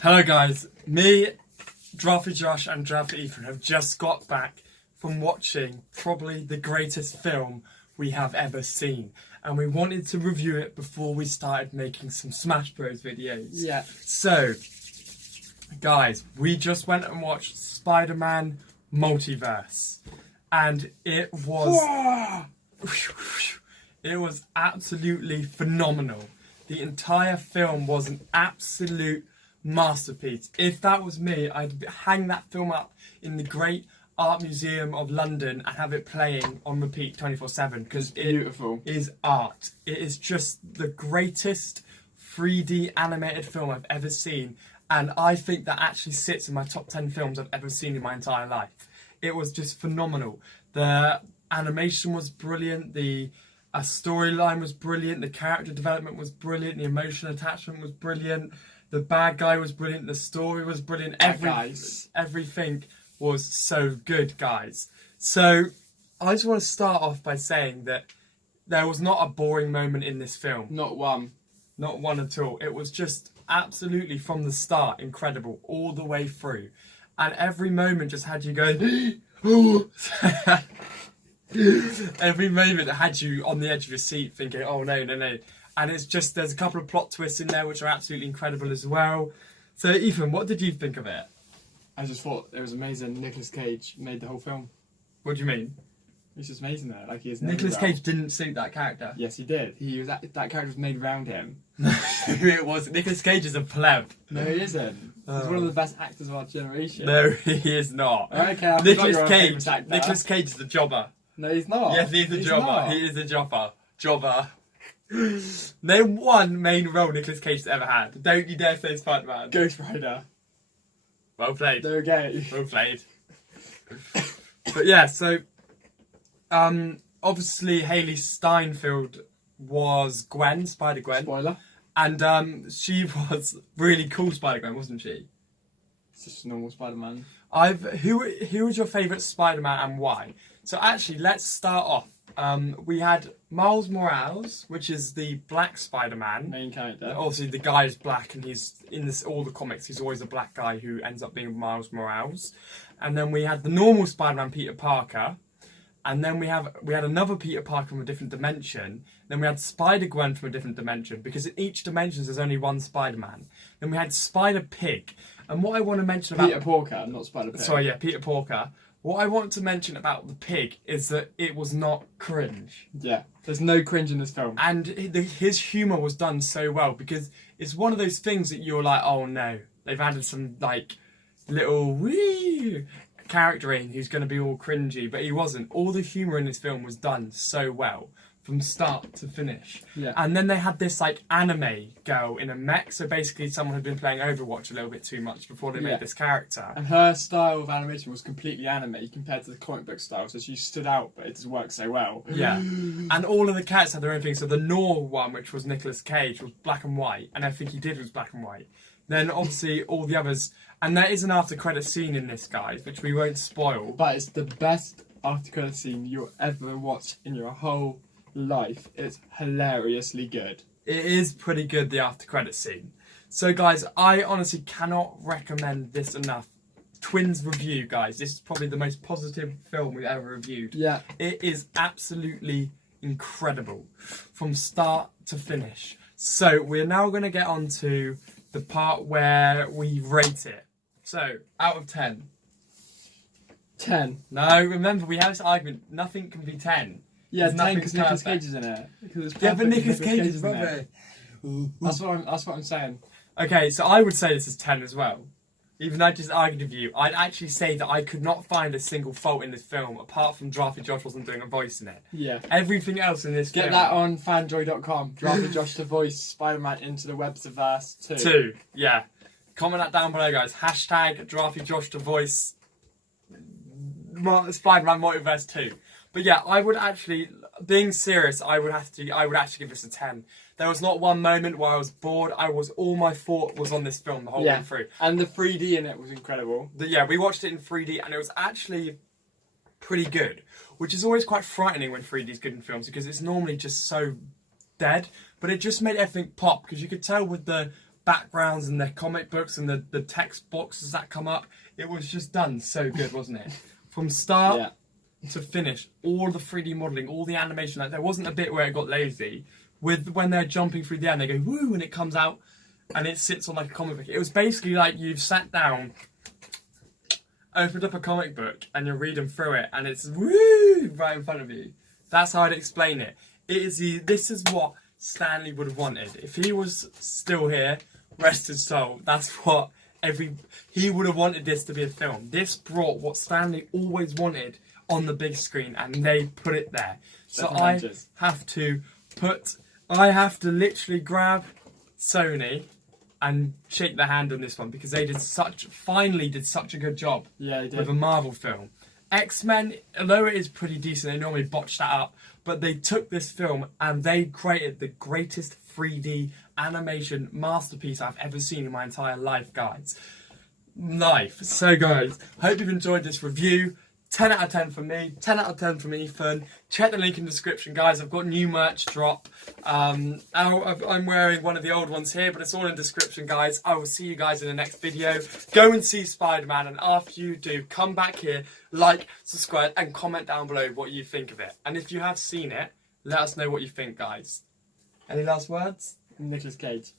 Hello guys, me, Giraffeyjosh and Giraffeyethan have just got back from watching probably the greatest film we have ever seen, and we wanted to review it before we started making some Smash Bros videos. Yeah. So, guys, we just went and watched Spider-Man Multiverse, and it was absolutely phenomenal. The entire film was an absolute masterpiece. If that was me, I'd hang that film up in the Great Art Museum of London and have it playing on repeat 24/7 because it is art. It is just the greatest 3D animated film I've ever seen, and I think that actually sits in my top 10 films I've ever seen in my entire life. It was just phenomenal. The animation was brilliant, the storyline was brilliant, the character development was brilliant, the emotional attachment was brilliant, the bad guy was brilliant, the story was brilliant, everything was so good, guys. So I just want to start off by saying that there was not a boring moment in this film. Not one. Not one at all. It was just absolutely from the start incredible all the way through. And every moment just had you going, oh. Every moment had you on the edge of your seat thinking, oh no, no, no. And it's just, there's a couple of plot twists in there which are absolutely incredible as well. So Ethan, what did you think of it? I just thought it was amazing. Nicolas Cage made the whole film. What do you mean? It's just amazing there. Like, he is Nicolas Cage didn't suit that character. Yes, he did. He was that character was made around him. It was. Nicolas Cage is a pleb. No, he isn't. He's one of the best actors of our generation. No, he is not. Okay, Nicolas Cage is the jobber. No, he's not. Yes, he's the jobber. Not. He is the jobber. Name one main role Nicolas Cage has ever had. Don't you dare say Spider-Man. Ghost Rider. Well played. There we go. Well played. But yeah, so obviously Haley Steinfeld was Gwen, Spider-Gwen. Spoiler. And she was really cool Spider-Gwen, wasn't she? It's just a normal Spider-Man. Who was your favourite Spider-Man and why? So actually, let's start off. We had Miles Morales, which is the black Spider-Man. Main character. Obviously, the guy is black, and he's in all the comics. He's always a black guy who ends up being Miles Morales. And then we had the normal Spider-Man, Peter Parker. And then we had another Peter Parker from a different dimension. Then we had Spider-Gwen from a different dimension, because in each dimension there's only one Spider-Man. Then we had Spider-Pig. And what I want to mention about... Peter Porker, not Spider-Pig. Sorry, yeah, Peter Porker. What I want to mention about the pig is that it was not cringe. Yeah, there's no cringe in this film. And his humour was done so well, because it's one of those things that you're like, oh no, they've added some like little wee character in who's going to be all cringy, but he wasn't. All the humour in this film was done so well from start to finish. Yeah. And then they had this like anime girl in a mech, so basically someone had been playing Overwatch a little bit too much before they made this character. And her style of animation was completely anime compared to the comic book style, so she stood out, but it just worked so well. Yeah. And all of the cats had their own thing. So the Nor one, which was Nicolas Cage, was black and white, and everything he did was black and white. Then obviously all the others, and there is an after credit scene in this, guys, which we won't spoil. But it's the best after credit scene you'll ever watch in your whole life. It's hilariously good. It is pretty good, the after credit scene. So guys, I honestly cannot recommend this enough. Twins review, guys. This is probably the most positive film we've ever reviewed. Yeah. It is absolutely incredible from start to finish. So we're now going to get on to the part where we rate it. So, out of 10. 10. No, remember, we have this argument, nothing can be 10. Yeah, 10 because Nicolas Cage is in it. Yeah, but Nicolas Cage is in it. That's what I'm saying. Okay, so I would say this is 10 as well. Even though I just argued with you, I'd actually say that I could not find a single fault in this film, apart from Giraffeyjosh wasn't doing a voice in it. Yeah. Everything else in this film... Get that on fanjoy.com. Giraffeyjosh to voice Spider-Man into the Webverse 2. Yeah. Comment that down below, guys. Hashtag Giraffeyjosh to voice Spider-Man Multiverse 2. But yeah, I would actually, being serious, I would actually give this a 10. There was not one moment where I was bored. All my thought was on this film the whole way through. And the 3D in it was incredible. Yeah, we watched it in 3D and it was actually pretty good. Which is always quite frightening when 3D is good in films, because it's normally just so dead. But it just made everything pop, because you could tell with the backgrounds and their comic books and the text boxes that come up. It was just done so good, wasn't it? From start to finish, all the 3D modelling, all the animation. Like there wasn't a bit where it got lazy. With when they're jumping through the air and they go woo and it comes out and it sits on like a comic book. It was basically like you've sat down, opened up a comic book and you're reading through it and it's woo right in front of you. That's how I'd explain it. This is what Stanley would have wanted. If he was still here, rest his soul, that's what he would have wanted this to be a film. This brought what Stanley always wanted on the big screen and they put it there. So I have to literally grab Sony and shake their hand on this one because they finally did such a good job with a Marvel film. X-Men, although it is pretty decent, they normally botch that up, but they took this film and they created the greatest 3D animation masterpiece I've ever seen in my entire life, guys. So guys, hope you've enjoyed this review. 10 out of 10 for me, 10 out of 10 from Ethan. Check the link in the description, guys. I've got new merch drop. I'm wearing one of the old ones here, but it's all in the description, guys. I will see you guys in the next video. Go and see Spider-Man, and after you do, come back here, like, subscribe, and comment down below what you think of it. And if you have seen it, let us know what you think, guys. Any last words? Nicolas Cage.